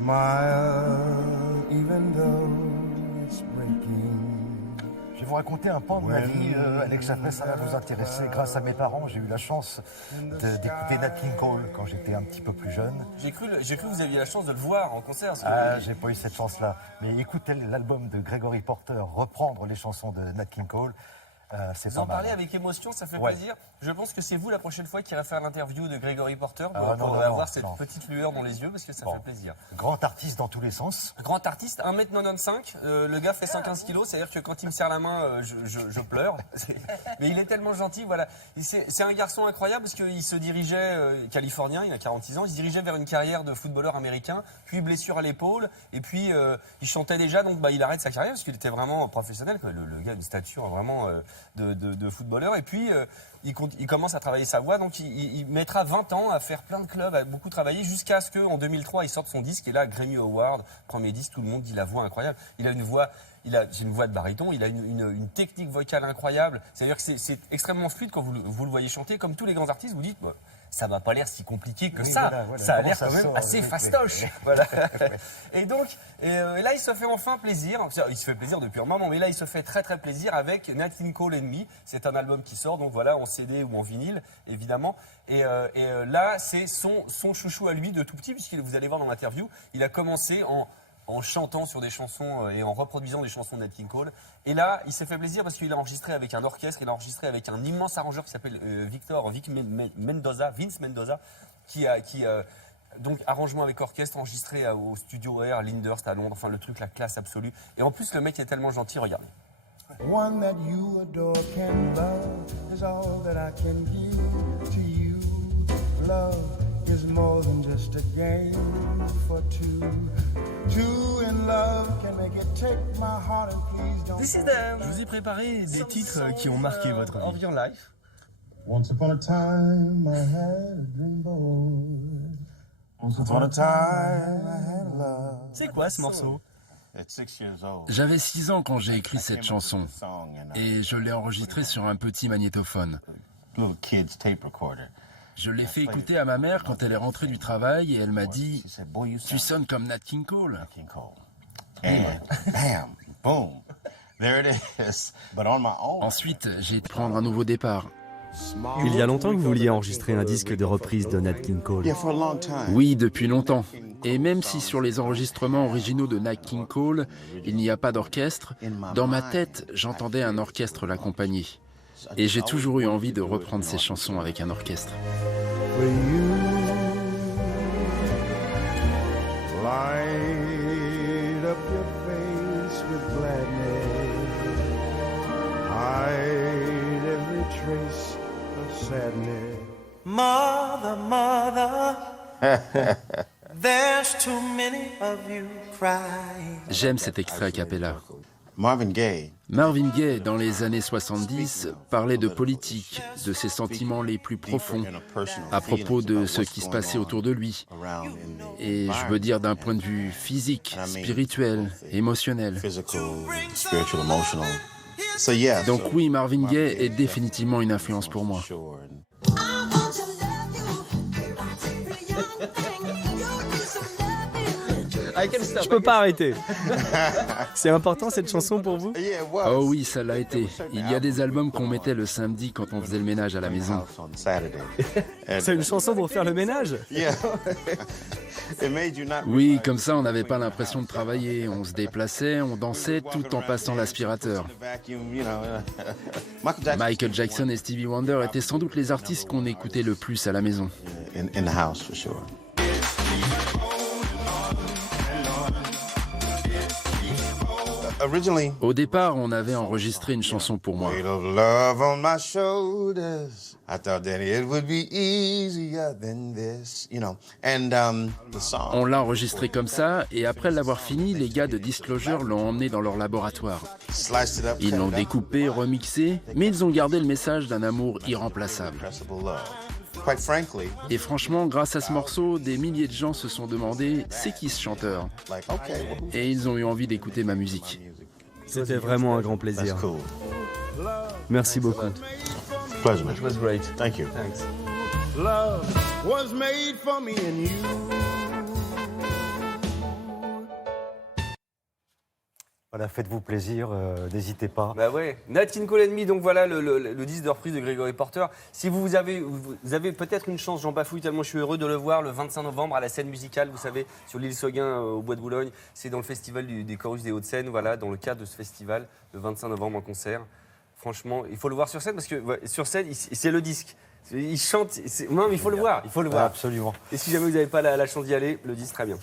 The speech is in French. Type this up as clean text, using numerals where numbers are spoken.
smile even though it's breaking. Je vais vous raconter un pan de ma vie, Alex, après ça va vous intéresser. Grâce à mes parents, j'ai eu la chance d'écouter Nat King Cole quand j'étais un petit peu plus jeune. J'ai cru que vous aviez la chance de le voir en concert. J'ai pas eu cette chance-là. Mais écoutez l'album de Gregory Porter, reprendre les chansons de Nat King Cole, c'est Vous pas en mal. parlez avec émotion, ça fait Ouais. plaisir. Je pense que c'est vous la prochaine fois qui irez faire l'interview de Gregory Porter pour, non, avoir non, cette non. petite lueur dans les yeux parce que ça fait plaisir. Grand artiste dans tous les sens. Grand artiste, 1m95, le gars fait 115 kg, c'est-à-dire que quand il me serre la main, je pleure. Mais il est tellement gentil, voilà. C'est un garçon incroyable parce qu'il se dirigeait, californien, il a 46 ans, il se dirigeait vers une carrière de footballeur américain, puis blessure à l'épaule, et puis il chantait déjà, donc il arrête sa carrière parce qu'il était vraiment professionnel, quoi. Le gars a une stature vraiment de footballeur, et puis il commence à travailler sa voix, donc il mettra 20 ans à faire plein de clubs, à beaucoup travailler, jusqu'à ce qu'en 2003, il sorte son disque, et là, Grammy Award, premier disque, tout le monde dit la voix incroyable. Il a une voix de baryton, il a une technique vocale incroyable, c'est-à-dire que c'est extrêmement fluide quand vous le voyez chanter, comme tous les grands artistes, vous dites, ça va pas l'air si compliqué que ça, voilà. ça a Comment l'air ça quand même sort, assez oui. fastoche. Voilà. Et donc, là, il se fait enfin plaisir. Il se fait plaisir depuis un moment, mais là, il se fait très très plaisir avec Nat King Cole and Me. C'est un album qui sort, donc voilà, en CD ou en vinyle, évidemment. Et là, c'est son chouchou à lui de tout petit, puisque vous allez voir dans l'interview, il a commencé en chantant sur des chansons et en reproduisant des chansons de Nat King Cole. Et là, il s'est fait plaisir parce qu'il a enregistré avec un orchestre, il a enregistré avec un immense arrangeur qui s'appelle Vince Mendoza, qui donc arrangement avec orchestre, enregistré au studio Air à Lyndhurst à Londres, enfin le truc, la classe absolue. Et en plus, le mec est tellement gentil, regardez. One that you adore can love is all that I can give to you. Love is more than just a game for two. Two in love can make it take my heart and please don't. Je vous ai préparé des titres qui ont marqué votre vie. Of your life. Once upon a time I had a dreamboat. Once upon a time I had a love. C'est quoi ce morceau? J'avais 6 ans quand j'ai écrit cette chanson et je l'ai enregistrée sur un petit magnétophone. Je l'ai fait écouter à ma mère quand elle est rentrée du travail et elle m'a dit « Tu sonnes comme Nat King Cole ». Ensuite, j'ai été prendre un nouveau départ. Il y a longtemps que vous vouliez enregistrer un disque de reprise de Nat King Cole. Oui, depuis longtemps. Et même si sur les enregistrements originaux de Nat King Cole, il n'y a pas d'orchestre, dans ma tête, j'entendais un orchestre l'accompagner. Et j'ai toujours eu envie de reprendre ces chansons avec un orchestre. For you, light up your face with gladness, hide every trace of sadness. Mother, mother, there's too many of you crying. J'aime cet extrait a cappella. Marvin Gaye, dans les années 70, parlait de politique, de ses sentiments les plus profonds, à propos de ce qui se passait autour de lui. Et je veux dire d'un point de vue physique, spirituel, émotionnel. physical, spiritual, emotional. So yeah. Donc oui, Marvin Gaye est définitivement une influence pour moi. Sure. Je peux pas arrêter. C'est important cette chanson pour vous? Yeah, it was. Oh oui, ça l'a été. Il y a des albums qu'on mettait le samedi quand on faisait le ménage à la maison. On Saturday. And, C'est une chanson pour faire le ménage? yeah. It made you not Oui, comme ça on n'avait pas l'impression de travailler. On se déplaçait, on dansait tout en passant l'aspirateur. vacuum, you know. Michael Jackson Michael Jackson et Stevie Wonder étaient sans doute les artistes qu'on écoutait le plus à la maison. in the house for sure. Originally, Au départ, on avait enregistré une chanson pour moi. weight of love on my shoulders. I thought that it would be easier than this, you know. And the song. On l'a enregistré comme ça, et après l'avoir fini, les gars de Disclosure l'ont emmené dans leur laboratoire. Sliced it up. Ils cut l'ont it up. découpé, remixé, mais ils ont gardé le message d'un amour irremplaçable. Irrepressible love. Quite frankly, Et franchement, grâce à ce morceau, des milliers de gens se sont demandé « C'est qui ce chanteur ?» like, okay, well, Et ils ont eu envie d'écouter ma musique. C'était vraiment un grand that's plaisir. cool. Merci beaucoup. Pleasure, man. It was great. Thank you. Thanks. Love was made for me and you. Voilà, faites-vous plaisir, n'hésitez pas. Bah ouais, Nat King Cole and Me, donc voilà le disque de reprise de Gregory Porter. Si vous avez peut-être une chance, j'en bafouille tellement je suis heureux de le voir le 25 novembre à la scène musicale, vous savez, sur l'île Seguin au Bois de Boulogne. C'est dans le festival des chorus des Hauts-de-Seine, voilà, dans le cadre de ce festival, le 25 novembre en concert. Franchement, il faut le voir sur scène parce que sur scène, c'est le disque. Il chante, non mais il faut le voir, il faut le voir. Absolument. Et si jamais vous n'avez pas la chance d'y aller, le disque très bien.